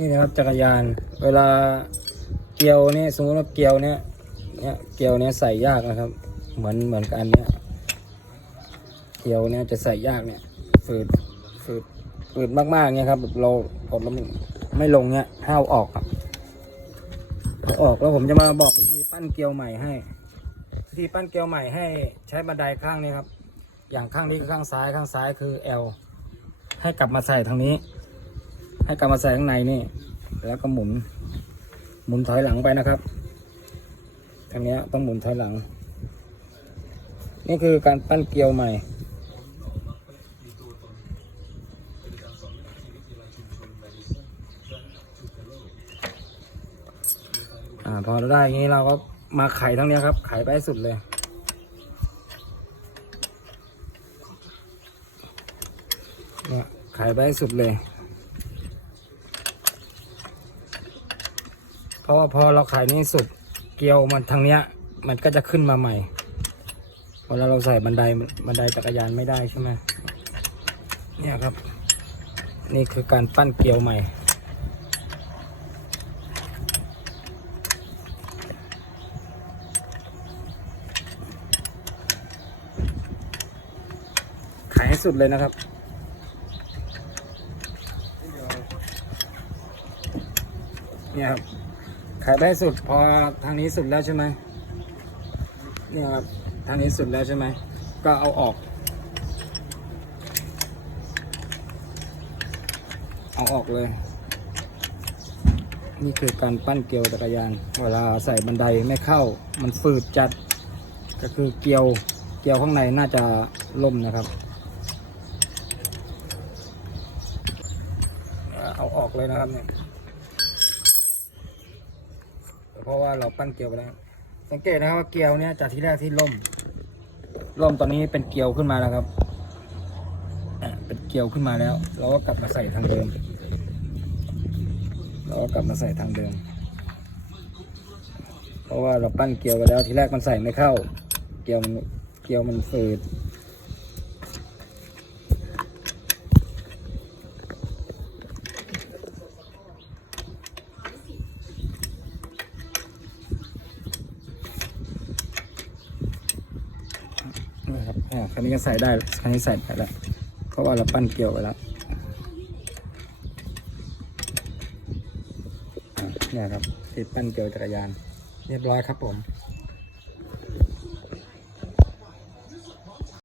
นี่นะครับจักรยาน เวลาเกลียวเนี่ยสมมติว่าเกลียวเนี่ยเนี่ยเกลียวเนี่ยใส่ยากนะครับ เหมือนเหมือนกันเนี่ยเกลียวเนี่ยจะใส่ยากเนี่ยฝืดฝืดฝืดมากๆเนี่ยครับแบบเรากดแล้วไม่ลงเนี่ยห้าวออกครับอออกแล้วผมจะมาบอกวิธีปั้นเกลียวใหม่ให้วิธีปั้นเกลียวใหม่ให้ใช้บันไดข้างนี้ครับ อย่างข้างนี้คือข้างซ้ายข้างซ้ายคือ L ให้กลับมาใส่ทางนี้ ให้กลับมาใส่ข้างในนี่ แล้วก็หมุน หมุนถอยหลังไปนะครับทางนี้ต้องหมุนถอยหลัง นี่คือการปั้นเกลียวใหม่อพอเราได้อย่างนี้เราก็มาไขทั้งนี้ครับ ไขไปให้สุดเลย เนี่ยไขไปให้สุดเลย เพ ราะว่าพอเราไขนี้สุดเกลียวมันทางเนี้ย มันก็จะขึ้นมาใหม่เวลาเราใส่บันไดบันไดจักรยานไม่ได้ใช่ไหมเนี่ยครับ นี่คือการปั้นเกลียวใหม่ ขายให้สุดเลยนะครับเนี่ยครับ ขายไปให้สุดพอทางนี้สุดแล้วใช่ไหมเนี่ยครับทางนี้สุดแล้วใช่ไหมก็เอาออก เอาออกเลย นี่คือการปั้นเกลียวจักรยาน เวลาใส่บันไดไม่เข้า มันฝืดจัด ก็คือเกลียว เกลียวข้างในน่าจะล่มนะครับ เอาออกเลยนะครับเนี่ย เพราะว่าเราปั้นเกลียวไปแล้ว สังเกตนะครับว่าเกลียวเนี่ยจากที่แรกที่ล่ม ล่มตอนนี้เป็นเกลียวขึ้นมาแล้วครับเป็นเกลียวขึ้นมาแล้ว เราก็กลับมาใส่ทางเดิม เราก็กลับมาใส่ทางเดิม เพราะว่าเราปั้นเกลียวไปแล้วทีแรกมันใส่ไม่เข้า เกลียวมันเกลียวมันฝืด นะครับอ่าคันนี้ก็ใส่ได้คันนี้ใส่ได้แล้วเพราะว่าเราปั้นเกลียวไปแล้วอ่าเนี่ยครับติดปั้นเกลียวจักรยาน เรียบร้อยครับผม